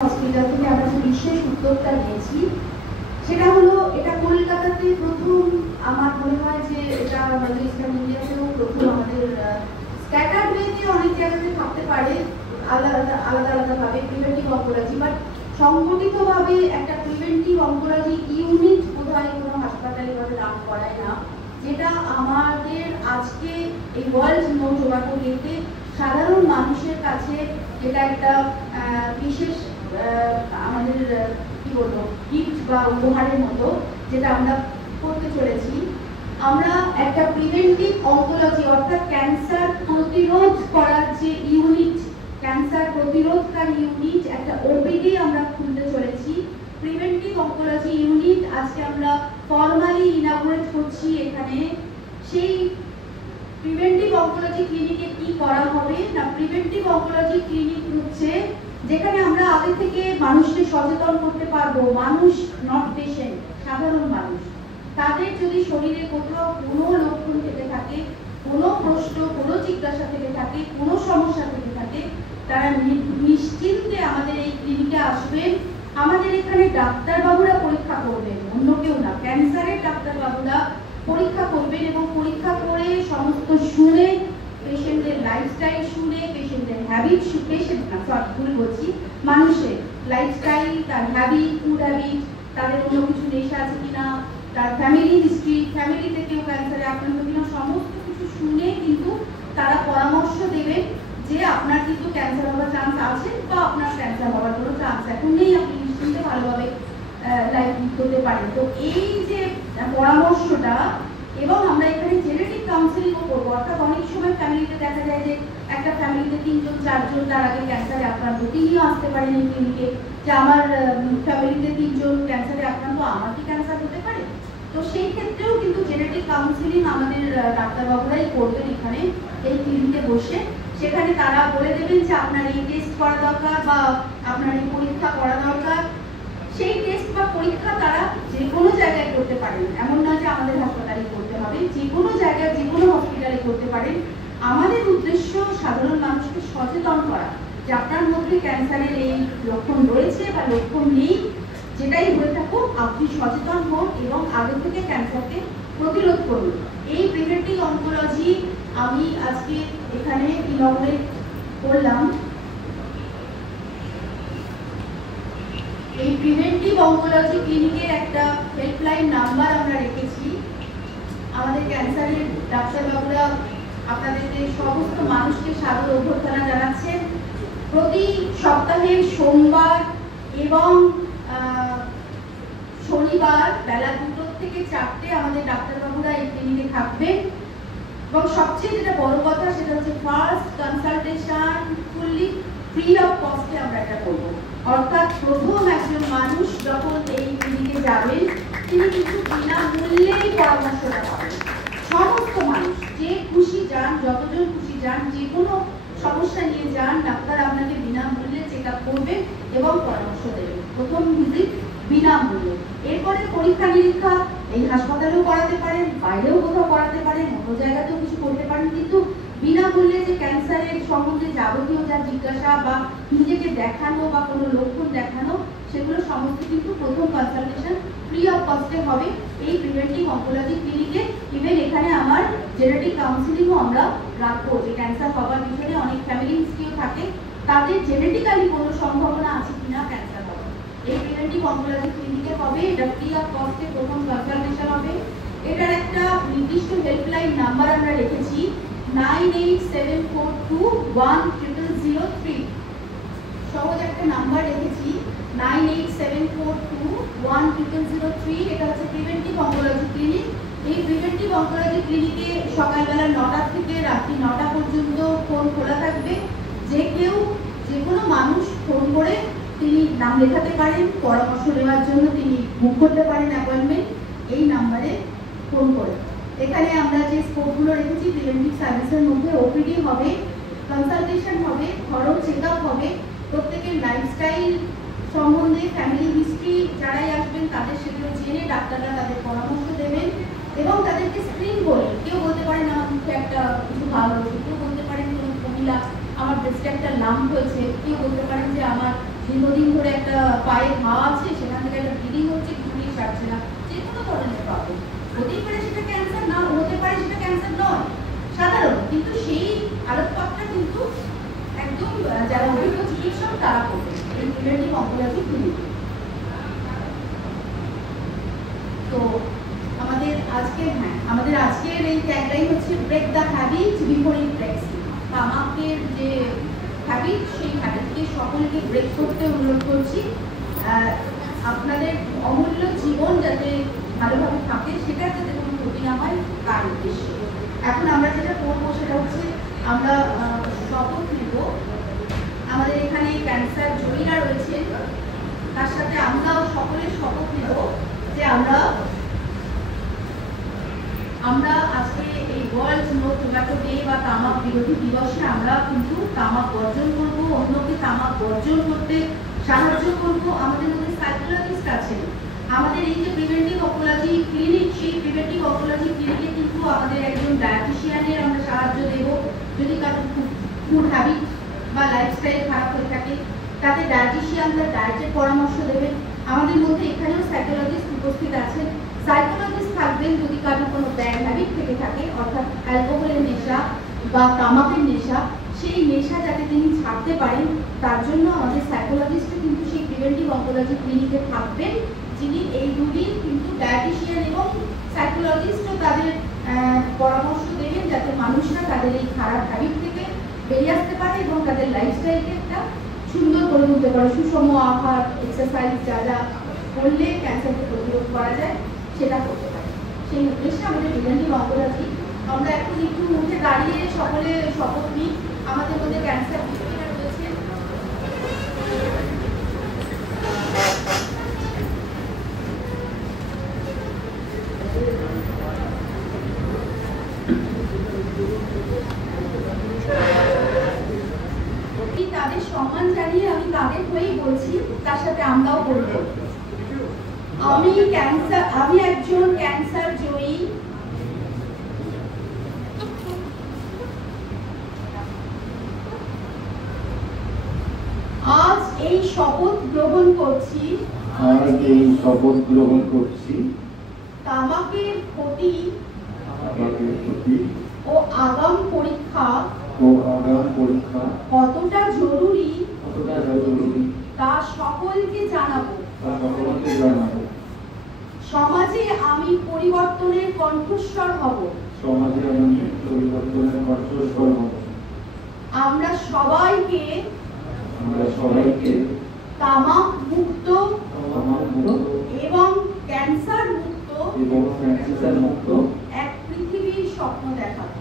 Hospital থেকে আমরা যে বিশেষ উদ্যোগটা নিয়েছি সেটা হলো, এটা কলকাতাতে প্রথম, আমার মনে হয় যে এটা আমাদের ইস্টার্ন ইন্ডিয়াতেও প্রথম। আমাদের স্ক্যাটার্ড ওয়েতে অনেক জায়গাতে থাকতে পারে আলাদা আলাদা ভাবে প্রিভেন্টিভ অঙ্কোলজি, বাট সংগঠিতভাবে একটা প্রিভেন্টিভ অঙ্কোলজি ইউনিট বোধহয় কোনো হাসপাতালে ভাবে নাম করায় না, যেটা আমাদের আজকে এই ওয়ার্ল্ড নো টোবাকো ডেতে সাধারণ মানুষের কাছে এটা একটা বিশেষ আমাদের কি বলবো গিফট বা উপহারের মতো, যেটা আমরা করতে চলেছি। আমরা একটা প্রিভেন্টিভ অঙ্কোলজি অর্থাৎ ক্যান্সার প্রতিরোধ করার যে ইউনিট, ক্যান্সার প্রতিরোধকারী ইউনিট, একটা ওপিডি আমরা খুলতে চলেছি, প্রিভেন্টিভ অঙ্কোলজি ইউনিট। আজকে আমরা ফর্মালি ইনাগুরেট করছি এখানে। সেই প্রিভেন্টিভ অঙ্কোলজি ক্লিনিকে কি করা হবে না, প্রিভেন্টিভ অঙ্কোলজি ক্লিনিক হচ্ছে যেখানে আমরা আগে থেকে মানুষকে সচেতন করতে পারবো। মানুষ নট পেশেন্ট, সাধারণ মানুষ, তাদের যদি শরীরে কোথাও কোনো লক্ষণ থেকে থাকে, কোনো প্রশ্ন, কোনো জিজ্ঞাসা থেকে থাকে, কোনো সমস্যা থেকে থাকে, তারা নিশ্চিন্তে আমাদের এই ক্লিনিকে আসবেন। আমাদের এখানে ডাক্তারবাবুরা পরীক্ষা করবেন, অন্য কেউ না। ক্যান্সারের ডাক্তারবাবুরা পরীক্ষা করবেন এবং পরীক্ষা করে সমস্ত শুনে, পেশেন্টের লাইফস্টাইল শুনে, পেশেন্টের হ্যাবিট, পেশেন্ট না সরি ভুল বলছি, মানুষের লাইফস্টাইল, তার হ্যাবিট, ফুড হ্যাবিট, তাদের অন্য কিছু নেশা আছে কিনা, তার ফ্যামিলি হিস্ট্রি, ফ্যামিলিতে কেউ ক্যান্সারে আক্রান্ত কিনা, সমস্ত কিছু শুনে কিন্তু তারা পরামর্শ দেবেন যে আপনার কিন্তু ক্যান্সার হওয়ার চান্স আছে বা আপনার ক্যান্সার হওয়ার কোনো চান্স এখন নেই, আপনি নিশ্চিন্তে ভালোভাবে লাইফ লিড করতে পারেন। তো এই যে পরামর্শটা, এবং আমরা এখানে জেনেটিক কাউন্সেলিংও করবো। অর্থাৎ অনেক সময় ফ্যামিলিতে দেখা যায় যে একটা ফ্যামিলিতে 3জন 4জন তার আগে ক্যান্সারে আক্রান্ত, তিনিও আসতে পারেন এই ক্লিনিকে যে আমার ফ্যামিলিতে 3জন ক্যান্সারে আক্রান্ত, আমার কি ক্যান্সার হতে পারে? তো সেই ক্ষেত্রেও কিন্তু জেনেটিক কাউন্সেলিং আমাদের ডাক্তারবাবুরাই করবেন এখানে এই ক্লিনিকে বসে। সেখানে তারা বলে দেবেন যে আপনার এই টেস্ট করা দরকার বা আপনার এই পরীক্ষা করা দরকার। সেই টেস্ট বা পরীক্ষা তারা যে কোনো জায়গায় করতে পারেন, এমন নয় যে আমাদের হাসপাতালে করতে হবে, যে কোনো জায়গায় যে কোনো হসপিটালে করতে পারেন। আমাদের উদ্দেশ্য সাধারণ মানুষকে সচেতন করা যে আপনার মধ্যে ক্যান্সারের এই লক্ষণ রয়েছে বা লক্ষণ নেই, যেটাই হয়ে থাকুক আপনি সচেতন হন এবং আগে থেকে ক্যান্সারকে প্রতিরোধ করুন। এই প্রিভেন্টিভ অঙ্কোলজি আমি আজকে এখানে ইনঅগুরেট করলাম। এই প্রিভেন্টিভ অঙ্কোলজি ক্লিনিকের একটা হেল্পলাইন নাম্বার আমরা রেখেছি। আমাদের ক্যান্সারের ডাক্তারবাবুরা আপনাদেরকে সমস্ত মানুষকে সাদর অভ্যর্থনা জানাচ্ছেন। প্রতি সপ্তাহের সোমবার এবং শনিবার বেলা 2টো থেকে 4টে আমাদের ডাক্তারবাবুরা এই ক্লিনিকে থাকবেন। এবং সবচেয়ে যেটা বড় কথা সেটা হচ্ছে first consultation fully free of কস্টে আমরা এটা করবো। অর্থাৎ প্রথম একজন মানুষ যখন এই ক্লিনিকে যাবেন তিনি কিন্তু বিনামূল্যেই পরামর্শটা পাবেন। সমস্ত মানুষ যে খুশি যান, যতজন খুশি যান, যে কোনো সমস্যা নিয়ে যান, ডাক্তার আপনাকে বিনামূল্যে চেক আপ করবেন এবং পরামর্শ দেবেন। প্রথম ভিজিট বিনামূল্যে। এরপরে পরীক্ষা নিরীক্ষা এই হাসপাতালেও করাতে পারেন, বাইরেও কোথাও করাতে পারেন, অন্য জায়গাতেও কিছু করতে পারেন, কিন্তু বিনামূল্যে যে ক্যান্সারের সম্বন্ধে যাবতীয় যা জিজ্ঞাসা বা নিজেকে দেখানো বা কোনো লক্ষণ দেখানো, সেগুলো সমস্ত কিন্তু প্রথম কনসালটেশন ফ্রি অফ কস্টে হবে এই প্রিভেন্টিভ অঙ্কোলজি ক্লিনিকে। ইভেন এখানে আমার জেনেটিক কাউন্সিলিংও আমরা রাখবো, যে ক্যান্সার হওয়ার পিছনে অনেক ফ্যামিলি হিস্ট্রিও থাকে, তাদের জেনেটিক্যালি কোনো সম্ভাবনা আছে কিনা ক্যান্সার হওয়ার, এই প্রিভেন্টিভ অঙ্কোলজি ক্লিনিকে হবে। এটা ফ্রি অফ কস্টে প্রথম কনসালটেশন হবে। এটার একটা নির্দিষ্ট হেল্পলাইন নাম্বার আমরা রেখেছি 9874210003। সহজ একটা নাম্বার রেখেছি 9874210003। এটা হচ্ছে প্রিভেন্টিভ অঙ্কোলজি ক্লিনিক। এই প্রিভেন্টিভ অঙ্কোলজি ক্লিনিকে সকালবেলা 9টা থেকে রাত্রি 9টা পর্যন্ত ফোন খোলা থাকবে। যে কেউ, যে কোনো মানুষ ফোন করে তিনি নাম লেখাতে পারেন, পরামর্শ নেওয়ার জন্য তিনি বুক করতে পারেন অ্যাপয়েন্টমেন্ট এই নাম্বারে ফোন করে। এখানে আমরা যে স্কোপগুলো রেখেছি, প্রিভেন্টিভ সার্ভিসের মধ্যে ওপিডি হবে, কনসালটেশন হবে, থরো চেকআপ হবে, প্রত্যেকের লাইফস্টাইল সম্বন্ধে, ফ্যামিলি হিস্ট্রি যারাই আসবেন তাদের সেগুলো জেনে ডাক্তাররা তাদের পরামর্শ দেবেন এবং তাদেরকে স্ক্রিন করে, কেউ বলতে পারেন আমার মুখে একটা কিছু ভালো হয়েছে, কেউ বলতে পারেন কোনো মহিলা আমার ব্রেস্টে একটা লাম্প হয়েছে, কেউ বলতে পারেন যে আমার দীর্ঘদিন ধরে একটা পায়ে ঘা আছে, সেখান থেকে একটা ব্লিডিং হচ্ছে, কিছুতেই সারছে না, যে কোনো ধরনের প্রবলেম হতেই পারে, সেটা ক্যান্সার না হতে পারে, সেটা ক্যান্সার নয় সাধারণ, কিন্তু সেই আলোকপাতটা কিন্তু একদম যারা অভিজ্ঞ চিকিৎসক তারা করবে এই প্রিভেন্টিভ অঙ্কোলজি ক্লিনিকে। তো আমাদের আজকের এই ট্যাগলাইন হচ্ছে break the habit before it breaks you. তামাকের যে হ্যাবিট, সেই হ্যাবিটকে সকলকে ব্রেক করতে অনুরোধ করছি। আপনাদের অমূল্য জীবন যাতে ভালোভাবে থাকে, সেটা যাতে কোনো ক্ষতি না হয় তার উদ্দেশ্যে এখন আমরা যেটা করবো সেটা হচ্ছে আমরা শপথ নেব। আমাদের এখানে ক্যান্সার জয়ীরা রয়েছে, তার সাথে আমরাও সকলে শপথ নেব যে আমরা আজকে এই ওয়ার্ল্ড নো টোব্যাকো ডে বা তামাক বিরোধী দিবসে আমরা কিন্তু তামাক বর্জন করব, অন্যকে তামাক বর্জন করতে সাহায্য করব। আমাদের মধ্যে সাইকোলজিস্ট আছেন, আমাদের এই যে প্রিভেন্টিভ অঙ্কোলজি ক্লিনিক, সেই প্রিভেন্টিভ অঙ্কোলজি ক্লিনিকে কিন্তু আমাদের একজন ডায়েটিশিয়ানের আমরা সাহায্য দেব। যদি কারোর ফুড হ্যাবিট বা লাইফস্টাইল খারাপ হয়ে থাকে, তাতে ডায়েটিশিয়ান তার ডায়েটের পরামর্শ দেবেন। আমাদের মধ্যে এখানেও সাইকোলজিস্ট উপস্থিত আছেন, সাইকোলজিস্ট থাকবেন যদি কারোর কোনো ব্যাড হ্যাবিট থেকে থাকে, অর্থাৎ অ্যালকোহলের নেশা বা তামাকের নেশা, সেই নেশা যাতে তিনি ছাড়তে পারেন তার জন্য আমাদের সাইকোলজিস্ট কিন্তু সেই প্রিভেন্টিভ অঙ্কোলজি ক্লিনিকে থাকবেন, যিনি এই দুদিন কিন্তু ডায়েটিশিয়ান এবং সাইকোলজিস্টও তাদের পরামর্শ দেবেন যাতে মানুষরা তাদের এই খারাপ হ্যাবিট থেকে বেরিয়ে আসতে পারে এবং তাদের লাইফস্টাইলকে একটা সুন্দর করে তুলতে পারে। সুষম আহার, এক্সারসাইজ যা যা করলে ক্যান্সারকে প্রতিরোধ করা যায় সেটা করতে পারে, সেই উদ্দেশ্যে আমাদের প্রিভেন্টিভ অঙ্কোলজি। আমরা এখন একটু উঠে দাঁড়িয়ে সকলে শপথ নিই। আমাদের মধ্যে ক্যান্সার বিশেষজ্ঞরা রয়েছেন, তাদের সম্মান জানিয়ে আমি তাদের হয়েই বলছি, তার সাথে আমরাও বলব। আমি একজন ক্যান্সার জয়ী, আজ এই শপথ গ্রহণ করছি তামাকের ক্ষতি ও আগাম পরীক্ষা কতটা জরুরি তা সকলকে জানাবো। সমাজে আমি পরিবর্তনের কণ্ঠস্বর হব। আমরা সবাইকে তামাক মুক্ত এবং ক্যান্সার মুক্ত এক পৃথিবীর স্বপ্ন দেখাবো।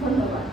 ধন্যবাদ।